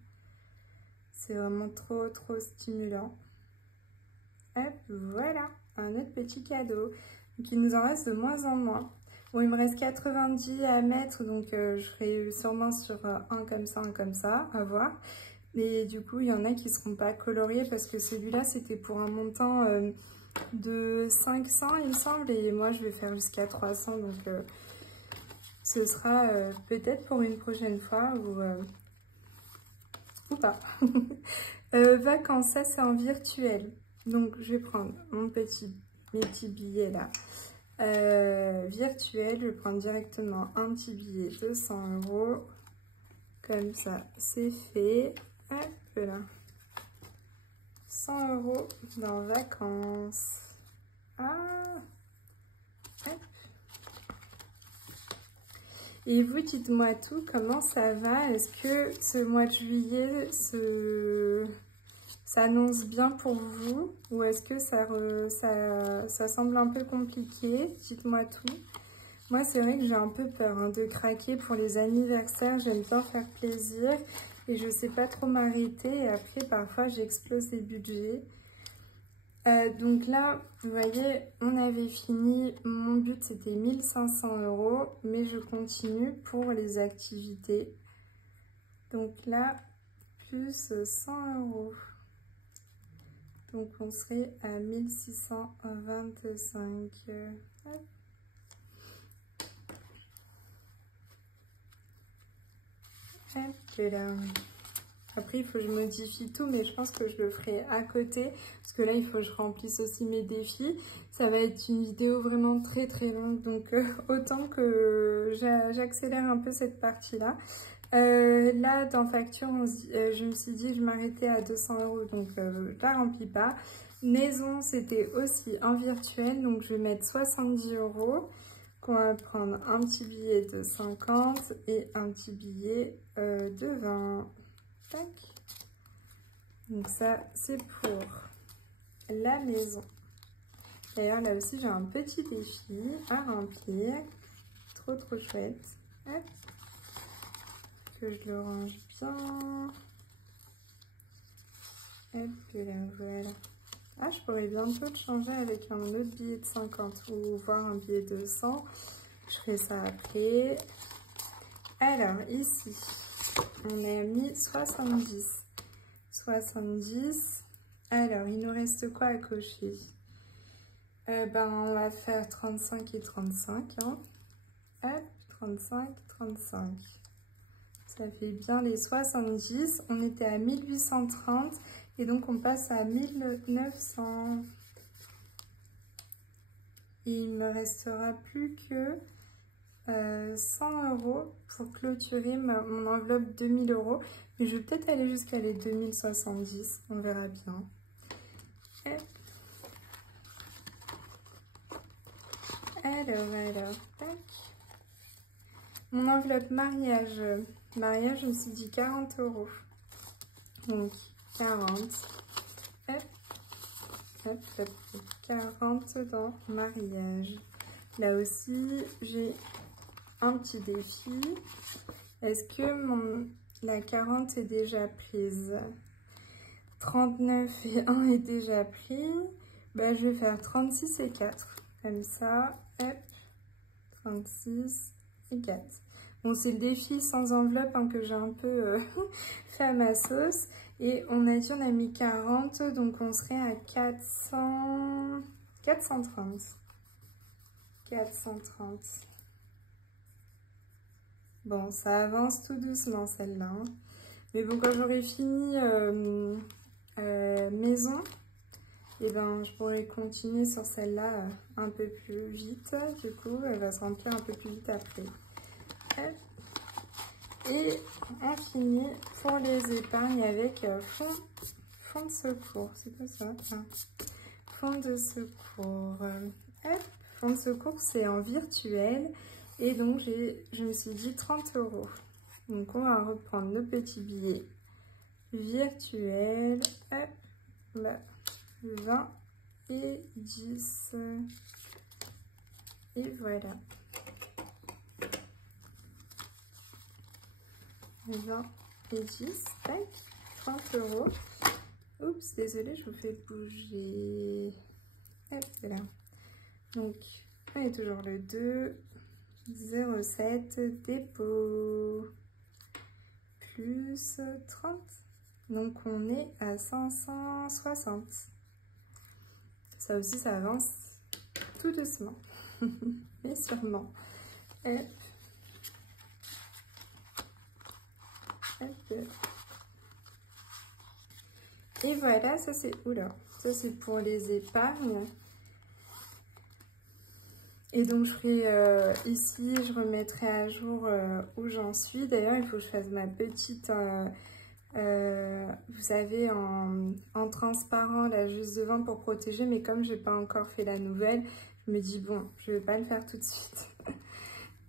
C'est vraiment trop trop stimulant. Hop, voilà, un autre petit cadeau. Donc il nous en reste de moins en moins. Bon, il me reste 90 à mettre, donc je ferai sûrement sur un comme ça, à voir. Et du coup, il y en a qui ne seront pas coloriés parce que celui-là, c'était pour un montant de 500, il me semble. Et moi, je vais faire jusqu'à 300. Donc, ce sera peut-être pour une prochaine fois ou pas. Vacances, ça, c'est en virtuel. Donc, je vais prendre mes petits billets là. Virtuel, je vais prendre directement un petit billet de 100 €. Comme ça, c'est fait. Hop là. 100 € dans vacances. Ah. Hop. Et vous, dites-moi tout, comment ça va? Est-ce que ce mois de juillet s'annonce bien pour vous? Ou est-ce que ça semble un peu compliqué? Dites-moi tout. Moi, c'est vrai que j'ai un peu peur de craquer pour les anniversaires. J'aime bien faire plaisir et je ne sais pas trop m'arrêter. Et après, parfois, j'explose les budgets. Donc là, vous voyez, on avait fini. Mon but, c'était 1500 €, mais je continue pour les activités. Donc là, plus 100 €. Donc, on serait à 1625. Hop. Après, il faut que je modifie tout, mais je pense que je le ferai à côté. Parce que là, il faut que je remplisse aussi mes défis. Ça va être une vidéo vraiment très très longue. Donc, autant que j'accélère un peu cette partie-là. Là, dans facture, je me suis dit que je m'arrêtais à 200 €. Donc, je la remplis pas. Maison, c'était aussi en virtuel. Donc, je vais mettre 70 €. On va prendre un petit billet de 50 et un petit billet de 20. Tac. Donc ça, c'est pour la maison. D'ailleurs, là aussi, j'ai un petit défi à remplir. Trop, trop chouette. Hop. Que je le range bien. Hop, et là, voilà. Ah, je pourrais bientôt le changer avec un autre billet de 50 ou voir un billet de 100. Je ferai ça après. Alors, ici, on a mis 70. 70. Alors, il nous reste quoi à cocher? On va faire 35 et 35. Hein. Hop, 35, 35. Ça fait bien les 70. On était à 1830 et donc on passe à 1900. Et il me restera plus que 100 € pour clôturer mon enveloppe 2000 €. Mais je vais peut-être aller jusqu'à les 2070. On verra bien. Hop. Alors, tac. Mon enveloppe mariage. Mariage, je me suis dit 40 €. Donc, 40. Hop, hop, hop, 40 dans mariage. Là aussi, j'ai un petit défi. Est-ce que la 40 est déjà prise? 39 et 1 est déjà pris. Bah, je vais faire 36 et 4. Comme ça, hop, 36 et 4. Bon, c'est le défi sans enveloppe hein, que j'ai un peu fait à ma sauce. Et on a dit, on a mis 40, donc on serait à 430. 430. Bon, ça avance tout doucement celle-là. Hein. Mais bon, quand j'aurai fini maison, et ben, je pourrai continuer sur celle-là un peu plus vite. Du coup, elle va se remplir un peu plus vite après. Hop. Et on finit pour les épargnes avec fonds de secours. C'est quoi ça? Enfin, fonds de secours. Hop. Fonds de secours, c'est en virtuel. Et donc, je me suis dit 30 €. Donc, on va reprendre nos petits billets virtuels. Hop. Là. 20 et 10. Et voilà. 20 et 10. Tac. 30 €. Oups, désolée, je vous fais bouger. Hop, c'est là. Donc, on est toujours le 2. 0,7 dépôt. Plus 30. Donc, on est à 560. Ça aussi, ça avance tout doucement, mais sûrement. Hop. Hop. Et voilà, ça c'est... Oula, ça c'est pour les épargnes. Et donc, je ferai ici, je remettrai à jour où j'en suis. D'ailleurs, il faut que je fasse ma petite... vous savez, en transparent, la juste devant pour protéger, mais comme j'ai pas encore fait la nouvelle, je me dis bon, je vais pas le faire tout de suite.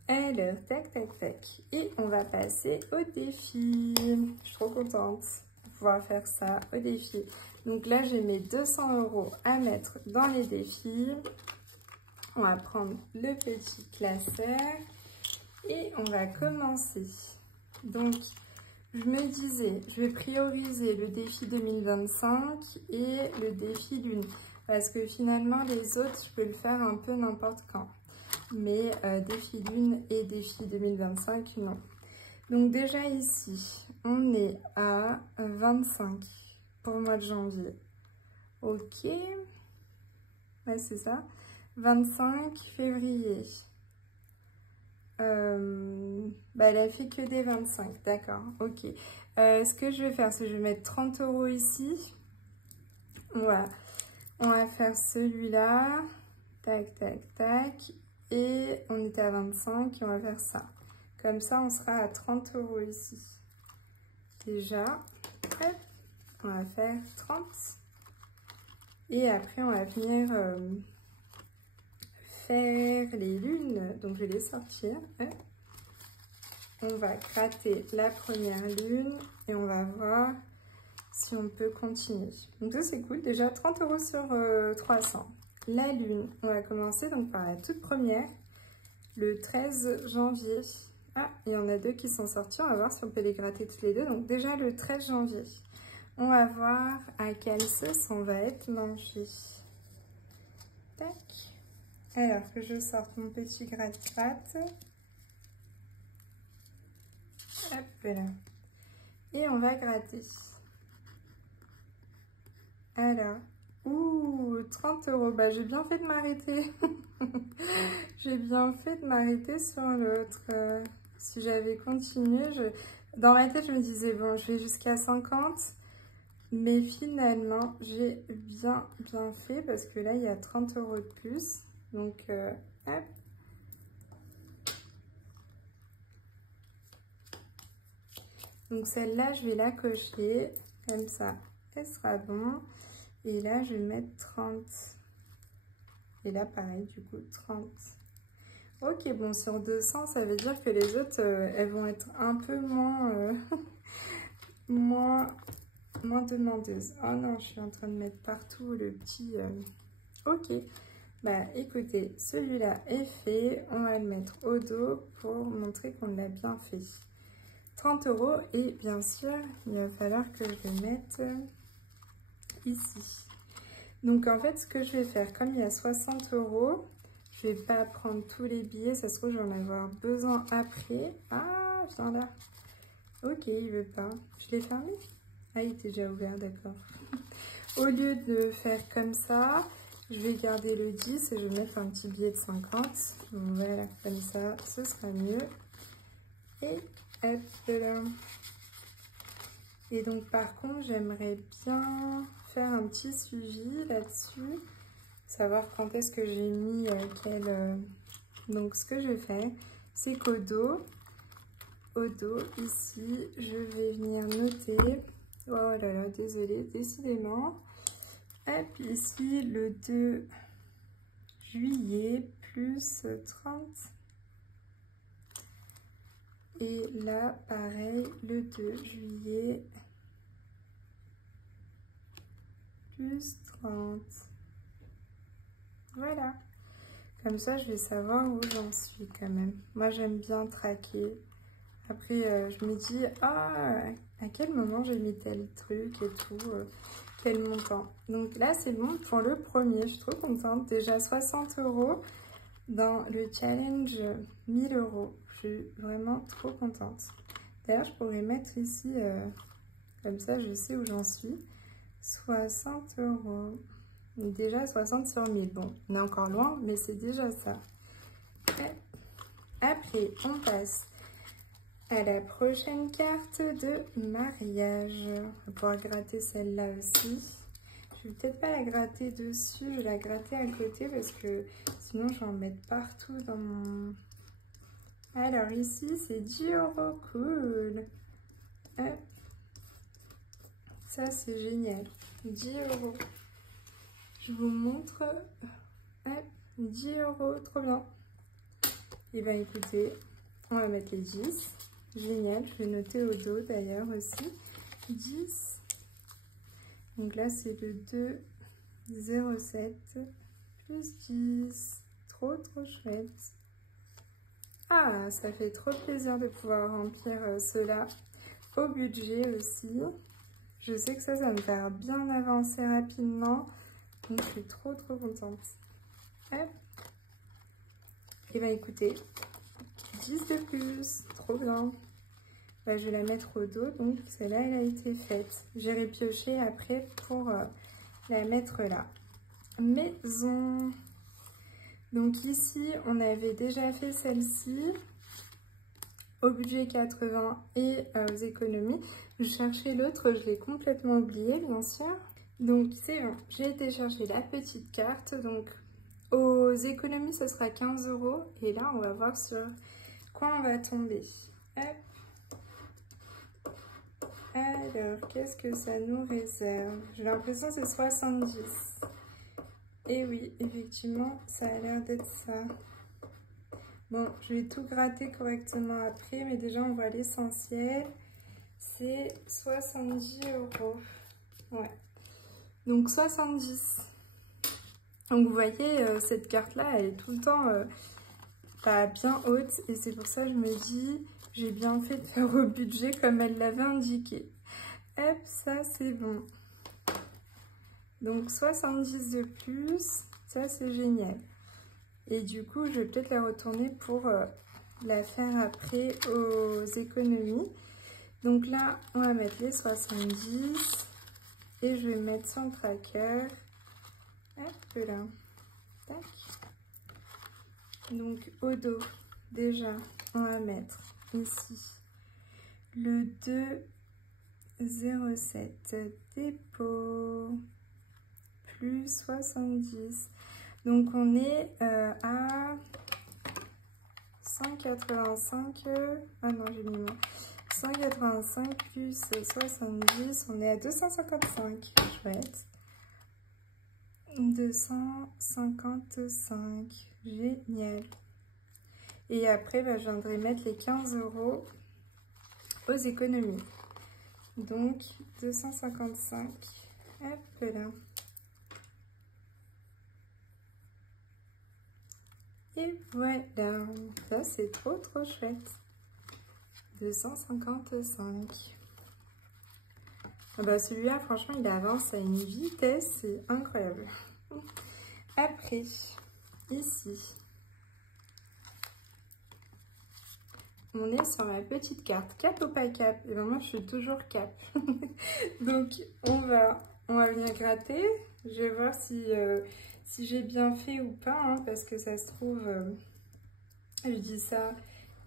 Alors, tac, tac, tac. Et on va passer au défi. Je suis trop contente de pouvoir faire ça au défi. Donc là, j'ai mes 200 € à mettre dans les défis. On va prendre le petit classeur et on va commencer. Donc, je me disais, je vais prioriser le défi 2025 et le défi lune. Parce que finalement, les autres, je peux le faire un peu n'importe quand. Mais défi lune et défi 2025, non. Donc déjà ici, on est à 25 pour le mois de janvier. Ok. Ouais, c'est ça. 25 février. Elle a fait que des 25, d'accord, ok. Ce que je vais faire, c'est que je vais mettre 30 € ici. Voilà, on va faire celui-là. Tac, tac, tac. Et on était à 25 et on va faire ça. Comme ça, on sera à 30 € ici. Déjà, hop, on va faire 30. Et après, on va venir... les lunes, donc je vais les sortir. On va gratter la première lune et on va voir si on peut continuer. Donc ça c'est cool, déjà 30 € sur 300. la lune. On va commencer donc par la toute première, le 13 janvier. Ah, il y en a deux qui sont sortis, on va voir si on peut les gratter toutes les deux. Donc déjà le 13 janvier, on va voir à quelle sauce on va être mangé. Tac. Alors que je sorte mon petit gratte-gratte. Hop là. Et on va gratter. Alors, ouh, 30 €. Bah, j'ai bien fait de m'arrêter. J'ai bien fait de m'arrêter sur l'autre. Si j'avais continué, dans ma tête, je me disais, bon, je vais jusqu'à 50. Mais finalement, j'ai bien fait parce que là, il y a 30 € de plus. Donc, hop. Donc, celle-là, je vais la cocher. Comme ça, elle sera bon. Et là, je vais mettre 30. Et là, pareil, du coup, 30. Ok, bon, sur 200, ça veut dire que les autres, elles vont être un peu moins, moins demandeuses. Oh non, je suis en train de mettre partout le petit... Ok, bah écoutez, celui-là est fait. On va le mettre au dos pour montrer qu'on l'a bien fait. 30 € et bien sûr, il va falloir que je le mette ici. Donc en fait, ce que je vais faire, comme il y a 60 €, je vais pas prendre tous les billets, ça se trouve, j'en vais avoir besoin après. Ah, viens là. Ok, il veut pas. Je l'ai fermé? Ah, il était déjà ouvert, d'accord. Au lieu de faire comme ça, je vais garder le 10 et je vais mettre un petit billet de 50. Voilà, comme ça, ce sera mieux. Et hop là. Et donc, par contre, j'aimerais bien faire un petit suivi là-dessus. Savoir quand est-ce que j'ai mis Donc, ce que je vais faire, c'est qu'au dos, ici, je vais venir noter. Oh là là, désolée, décidément. Et puis ici, le 2 juillet, plus 30. Et là, pareil, le 2 juillet, plus 30. Voilà. Comme ça, je vais savoir où j'en suis quand même. Moi, j'aime bien traquer. Après, je me dis, ah, à quel moment j'ai mis tel truc et tout, quel montant. Donc là, c'est bon pour le premier. Je suis trop contente. Déjà 60 € dans le challenge 1000 €. Je suis vraiment trop contente. D'ailleurs, je pourrais mettre ici, comme ça, je sais où j'en suis. 60 €. Déjà 60 sur 1000. Bon, on est encore loin, mais c'est déjà ça. Après, on passe à la prochaine carte de mariage. On va pouvoir gratter celle-là aussi. Je vais peut-être pas la gratter dessus, je vais la gratter à côté parce que sinon je vais en mettre partout dans mon... Alors ici, c'est 10 €, cool. Hop. Ça, c'est génial. 10 €. Je vous montre. Hop, 10 €, trop bien. Et bien écoutez, on va mettre les 10. Génial, je vais noter au dos d'ailleurs aussi. 10. Donc là, c'est le 2,07 plus 10. Trop chouette. Ah, ça fait trop plaisir de pouvoir remplir cela au budget aussi. Je sais que ça va me faire bien avancer rapidement. Donc, je suis trop contente. Hop. Et bien, écoutez, 10 de plus. Trop bien. Bah, je vais la mettre au dos. Donc, celle-là, elle a été faite. J'irai piocher après pour la mettre là. Maison. Donc, ici, on avait déjà fait celle-ci. Au budget 80 et aux économies. Je cherchais l'autre, je l'ai complètement oublié, bien sûr. Donc, c'est bon. J'ai été chercher la petite carte. Donc, aux économies, ce sera 15 €. Et là, on va voir sur quoi on va tomber. Hop. Alors, qu'est-ce que ça nous réserve? J'ai l'impression que c'est 70. Et oui, effectivement, ça a l'air d'être ça. Bon, je vais tout gratter correctement après, mais déjà, on voit l'essentiel. C'est 70 €. Ouais. Donc, 70. Donc vous voyez, cette carte-là, elle est tout le temps pas bien haute. Et c'est pour ça que je me dis, j'ai bien fait de faire au budget comme elle l'avait indiqué. Hop, ça c'est bon. Donc 70 de plus, ça c'est génial. Et du coup, je vais peut-être la retourner pour la faire après aux économies. Donc là, on va mettre les 70 et je vais mettre son tracker. Hop là. Tac. Donc au dos, déjà, on va mettre ici le 2,07 dépôt plus 70. Donc on est à 185. Ah non, j'ai mis moins. 185 plus 70, on est à 255. Chouette. 255. Génial. Et après, bah, je viendrai mettre les 15 € aux économies. Donc 255. Hop là. Et voilà, ça c'est trop chouette. 255. Ah bah celui-là, franchement, il avance à une vitesse, c'est incroyable. Après, ici, on est sur ma petite carte cap ou pas cap. Et ben moi, je suis toujours cap. Donc, on va venir gratter. Je vais voir si j'ai bien fait ou pas, hein, parce que ça se trouve, je dis ça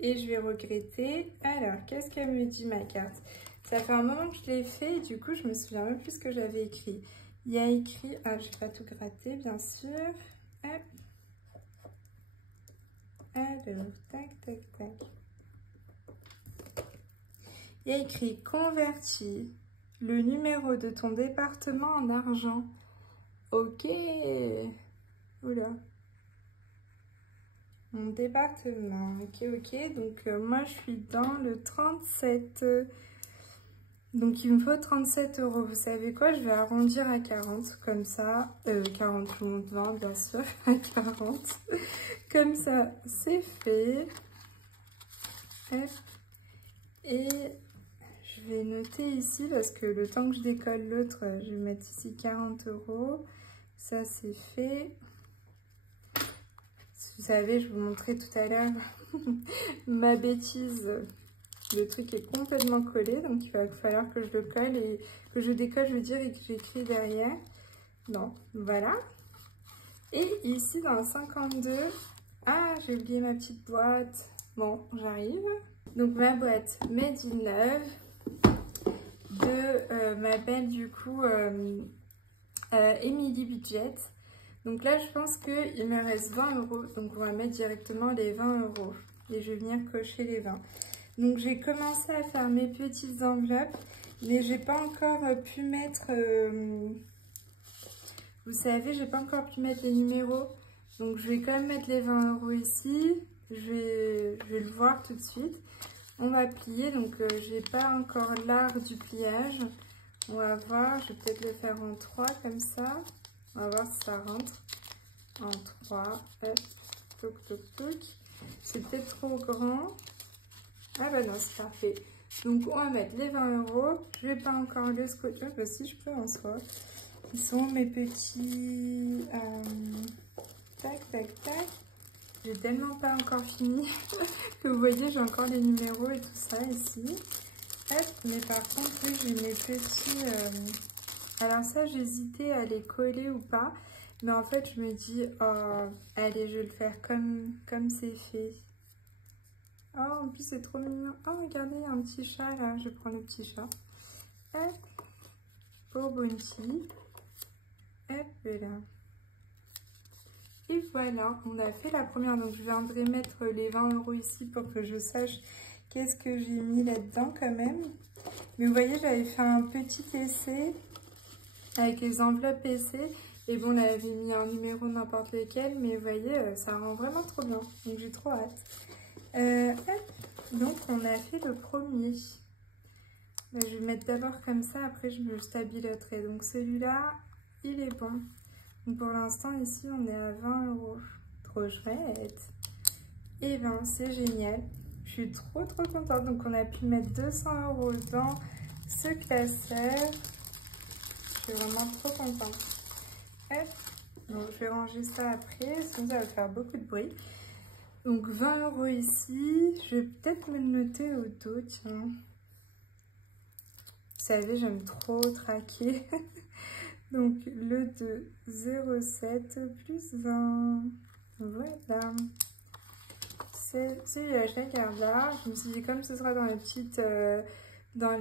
et je vais regretter. Alors, qu'est-ce qu'elle me dit, ma carte? Ça fait un moment que je l'ai fait et du coup, je me souviens même plus ce que j'avais écrit. Il y a écrit... Ah, je vais pas tout gratter, bien sûr. Hop. Alors, tac, tac, tac. Il y a écrit « Convertis le numéro de ton département en argent ». Ok. Oula. Mon département. Ok, ok. Donc, moi, je suis dans le 37. Donc, il me faut 37 €. Vous savez quoi? Je vais arrondir à 40. Comme ça. 40, je monte 20, bien sûr. À 40. Comme ça, c'est fait. Hop. Et je vais noter ici parce que le temps que je décolle l'autre, je vais mettre ici 40 €. Ça, c'est fait. Vous savez, je vous montrais tout à l'heure ma bêtise. Le truc est complètement collé, donc il va falloir que je le colle et que je décolle, je veux dire, et que j'écris derrière. Non, voilà. Et ici, dans le 52, ah, j'ai oublié ma petite boîte. Bon, j'arrive. Donc, ma boîte Made in Love de ma belle, du coup, Emily Budget. Donc là, je pense qu'il me reste 20 €. Donc, on va mettre directement les 20 €. Et je vais venir cocher les 20. Donc, j'ai commencé à faire mes petites enveloppes. Mais j'ai pas encore pu mettre... vous savez, j'ai pas encore pu mettre les numéros. Donc, je vais quand même mettre les 20 € ici. Je vais le voir tout de suite. On va plier. Donc, j'ai pas encore l'art du pliage. On va voir. Je vais peut-être le faire en 3 comme ça. On va voir si ça rentre. En 3. Hop. Toc, toc, toc. C'est peut-être trop grand. Ah bah non, c'est parfait. Donc, on va mettre les 20 €. Je vais pas encore le scotch. Ah bah si, je peux en soi. Ils sont mes petits... tac, tac, tac. J'ai tellement pas encore fini que vous voyez, j'ai encore les numéros et tout ça ici. Hop, mais par contre, oui, j'ai mes petits... Alors ça, j'hésitais à les coller ou pas. Mais en fait, je me dis, oh, allez, je vais le faire comme c'est fait. Oh, en plus, c'est trop mignon. Oh, regardez, il y a un petit chat là. Je prends le petit chat. Hop, pour Bounty. Hop là. Et voilà, on a fait la première. Donc, je viendrai mettre les 20 € ici pour que je sache qu'est-ce que j'ai mis là-dedans quand même. Mais vous voyez, j'avais fait un petit essai avec les enveloppes essai. Et bon, on avait mis un numéro n'importe lequel. Mais vous voyez, ça rend vraiment trop bien. Donc, j'ai trop hâte. Hop. Donc, on a fait le premier. Je vais le mettre d'abord comme ça. Après, je me stabiloterai. Donc, celui-là, il est bon. Donc pour l'instant, ici, on est à 20 €. Trop chouette. Et ben, c'est génial. Je suis trop contente. Donc, on a pu mettre 200 € dans ce classeur. Je suis vraiment trop contente. Hop. Donc, je vais ranger ça après, sinon ça va faire beaucoup de bruit. Donc, 20 € ici. Je vais peut-être me le noter au dos, tiens. Vous savez, j'aime trop traquer. Donc, le de 0,7 plus 20. Voilà. Celui-là, je la garde là. Je me suis dit, comme ce sera dans les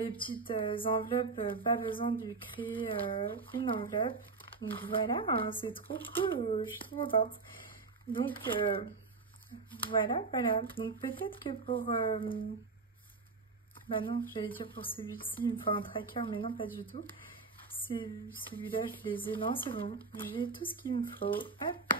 petites enveloppes, pas besoin de lui créer une enveloppe. Donc voilà, hein, c'est trop cool, je suis trop contente. Donc voilà. Donc peut-être que pour... bah non, j'allais dire pour celui-ci, il me faut un tracker, mais non, pas du tout. Celui-là, je les ai. Non, c'est bon. J'ai tout ce qu'il me faut. Hop.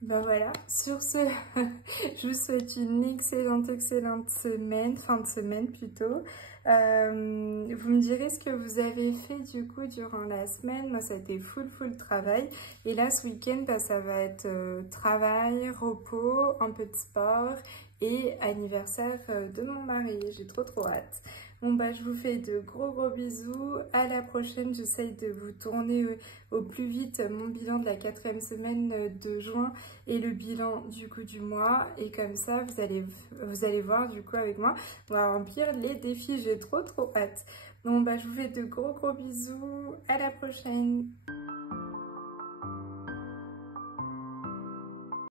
Ben voilà, sur ce, je vous souhaite une excellente semaine, fin de semaine plutôt. Vous me direz ce que vous avez fait du coup durant la semaine. Moi, ça a été full travail. Et là, ce week-end, ben, ça va être travail, repos, un peu de sport et anniversaire de mon mari. J'ai trop hâte. Bon bah je vous fais de gros bisous, à la prochaine, j'essaye de vous tourner au plus vite mon bilan de la 4e semaine de juin et le bilan du coup du mois, et comme ça vous allez voir du coup avec moi, on va remplir les défis, j'ai trop hâte. Bon bah je vous fais de gros bisous, à la prochaine.